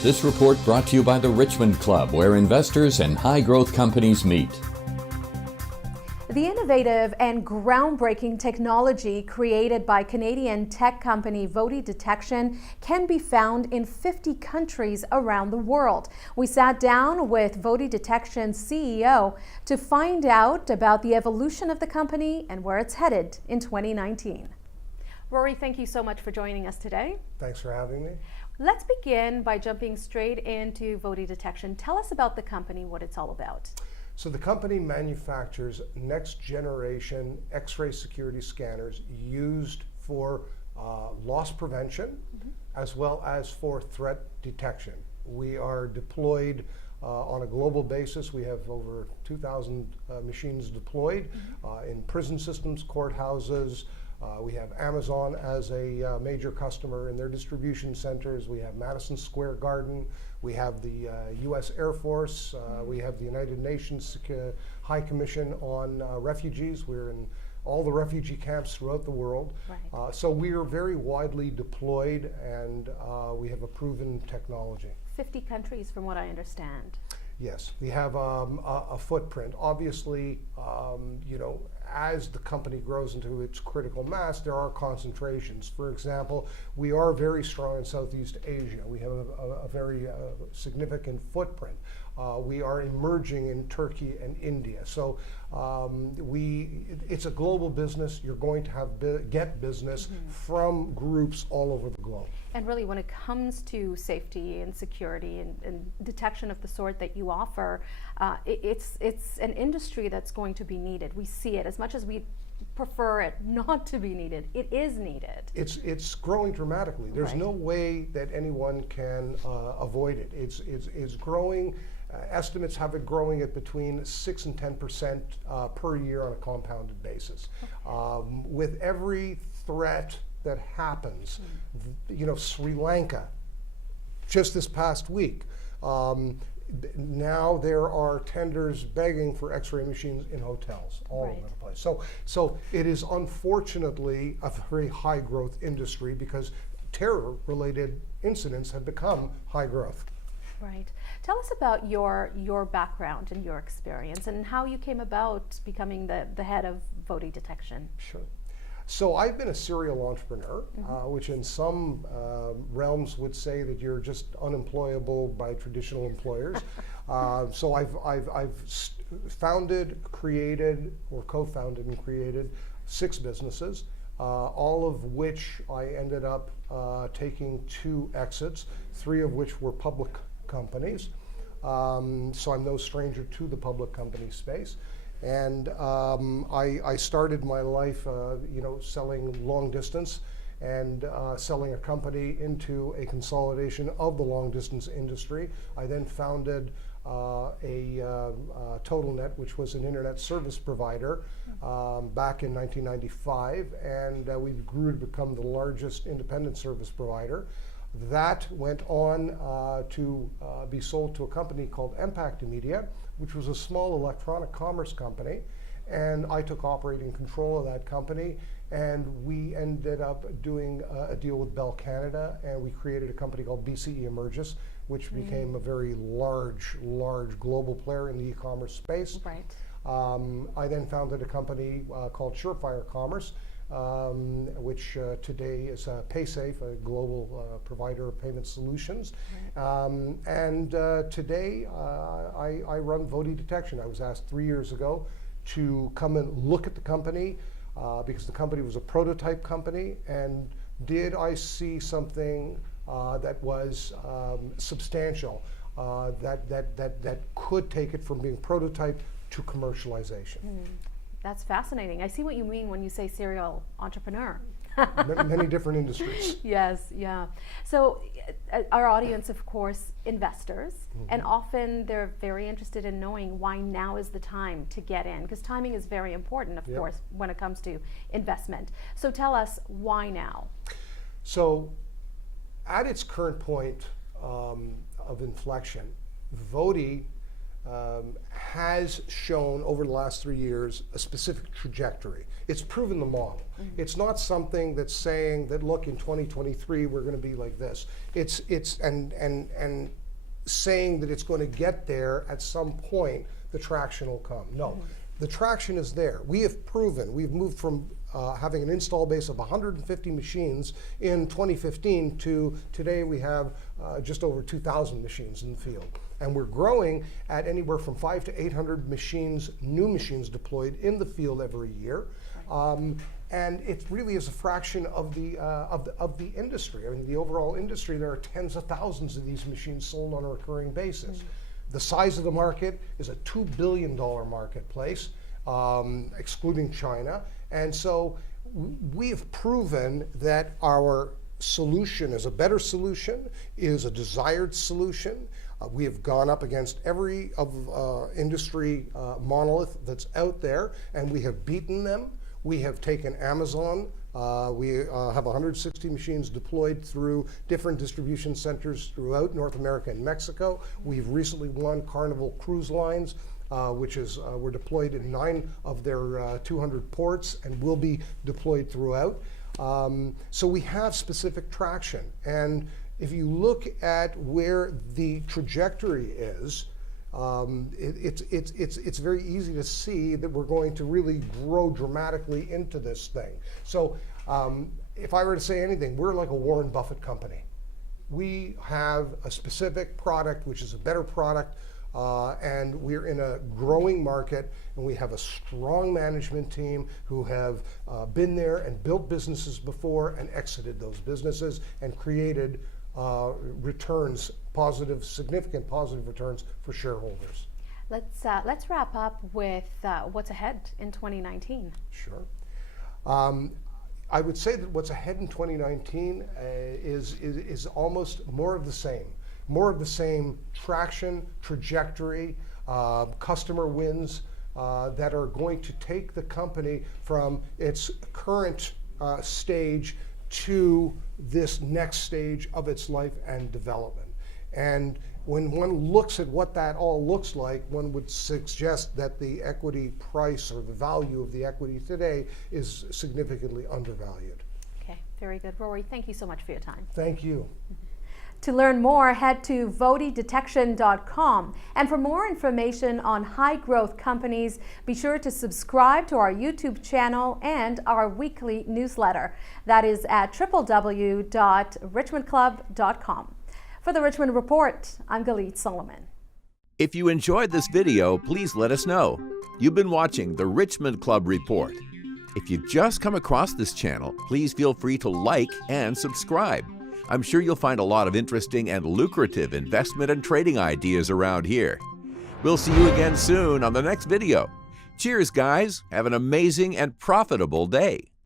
This report brought to you by the Richmond Club, where investors and high-growth companies meet. The innovative and groundbreaking technology created by Canadian tech company VOTI Detection can be found in 50 countries around the world. We sat down with VOTI Detection's CEO to find out about the evolution of the company and where it's headed in 2019. Rory, thank you so much for joining us today. Thanks for having me. Let's begin by jumping straight into VOTI Detection. Tell us about the company, what it's all about. So the company manufactures next generation X-ray security scanners used for loss prevention as well as for threat detection. We are deployed on a global basis. We have over 2,000 machines deployed in prison systems, courthouses. We have Amazon as a major customer in their distribution centers. We have Madison Square Garden. We have the U.S. Air Force. We have the United Nations High Commission on Refugees. We're in all the refugee camps throughout the world. Right. So we are very widely deployed, and we have a proven technology. 50 countries, from what I understand. Yes, we have a footprint. Obviously, as the company grows into its critical mass, there are concentrations. For example, we are very strong in Southeast Asia. We have a very significant footprint. We are emerging in Turkey and India. So it's a global business. You're going to get business from groups all over the globe. And really, when it comes to safety and security and detection of the sort that you offer, it's an industry that's going to be needed. We see it. As much as we prefer it not to be needed, it is needed. It's growing dramatically. There's no way that anyone can avoid it. It's growing. Estimates have it growing at between 6 and 10% per year on a compounded basis. Okay. With every threat that happens, Sri Lanka, just this past week, now there are tenders begging for X-ray machines in hotels all over the place. So it is unfortunately a very high growth industry because terror-related incidents have become high growth. Right. Tell us about your background and your experience and how you came about becoming the head of VOTI Detection. Sure. So I've been a serial entrepreneur, which in some realms would say that you're just unemployable by traditional employers. So I've founded, created, or co-founded and created 6 businesses, all of which I ended up taking 2 exits, 3 of which were public companies. So I'm no stranger to the public company space. And I started my life, selling long distance and selling a company into a consolidation of the long distance industry. I then founded a TotalNet, which was an internet service provider, back in 1995, and we grew to become the largest independent service provider. That went on to be sold to a company called Impact Media, which was a small electronic commerce company, and I took operating control of that company, and we ended up doing a deal with Bell Canada, and we created a company called BCE Emergis, which became a very large global player in the e-commerce space. Right. I then founded a company called Surefire Commerce, which today is PaySafe, a global provider of payment solutions. Right. And today I run VOTI Detection. I was asked 3 years ago to come and look at the company because the company was a prototype company, and did I see something that was substantial, that could take it from being prototype to commercialization. That's fascinating. I see what you mean when you say serial entrepreneur. Many different industries. Yes, yeah. So our audience, of course, investors, and often they're very interested in knowing why now is the time to get in, because timing is very important, of course, when it comes to investment. So tell us, why now? So at its current point of inflection, VOTI has shown over the last 3 years a specific trajectory. It's proven the model. It's not something that's saying that, look, in 2023 we're going to be like this. It's saying that it's going to get there at some point. The traction will come. No, the traction is there. We have proven. We've moved from having an install base of 150 machines in 2015 to today we have just over 2,000 machines in the field. And we're growing at anywhere from 500 to 800 machines, new machines deployed in the field every year. And it really is a fraction of the industry. I mean, the overall industry, there are tens of thousands of these machines sold on a recurring basis. The size of the market is a $2 billion marketplace, excluding China. And so we have proven that our solution is a better solution, is a desired solution. We have gone up against every industry monolith that's out there, and we have beaten them. We have taken Amazon. We have 160 machines deployed through different distribution centers throughout North America and Mexico. We've recently won Carnival Cruise Lines, which is we're deployed in 9 of their 200 ports and will be deployed throughout. So we have specific traction. And if you look at where the trajectory is, it's very easy to see that we're going to really grow dramatically into this thing. So if I were to say anything, we're like a Warren Buffett company. We have a specific product, which is a better product, and we're in a growing market, and we have a strong management team who have been there and built businesses before and exited those businesses and created returns, significant positive returns for shareholders. Let's wrap up with what's ahead in 2019. Sure. I would say that what's ahead in 2019 is almost more of the same. More of the same traction, trajectory, customer wins that are going to take the company from its current stage to this next stage of its life and development. And when one looks at what that all looks like, one would suggest that the equity price or the value of the equity today is significantly undervalued. Okay, very good. Rory, thank you so much for your time. Thank you. To learn more, head to VOTIDetection.com. And for more information on high growth companies, be sure to subscribe to our YouTube channel and our weekly newsletter. That is at www.richmondclub.com. For the Richmond Report, I'm Galit Solomon. If you enjoyed this video, please let us know. You've been watching the Richmond Club Report. If you've just come across this channel, please feel free to like and subscribe. I'm sure you'll find a lot of interesting and lucrative investment and trading ideas around here. We'll see you again soon on the next video. Cheers, guys. Have an amazing and profitable day.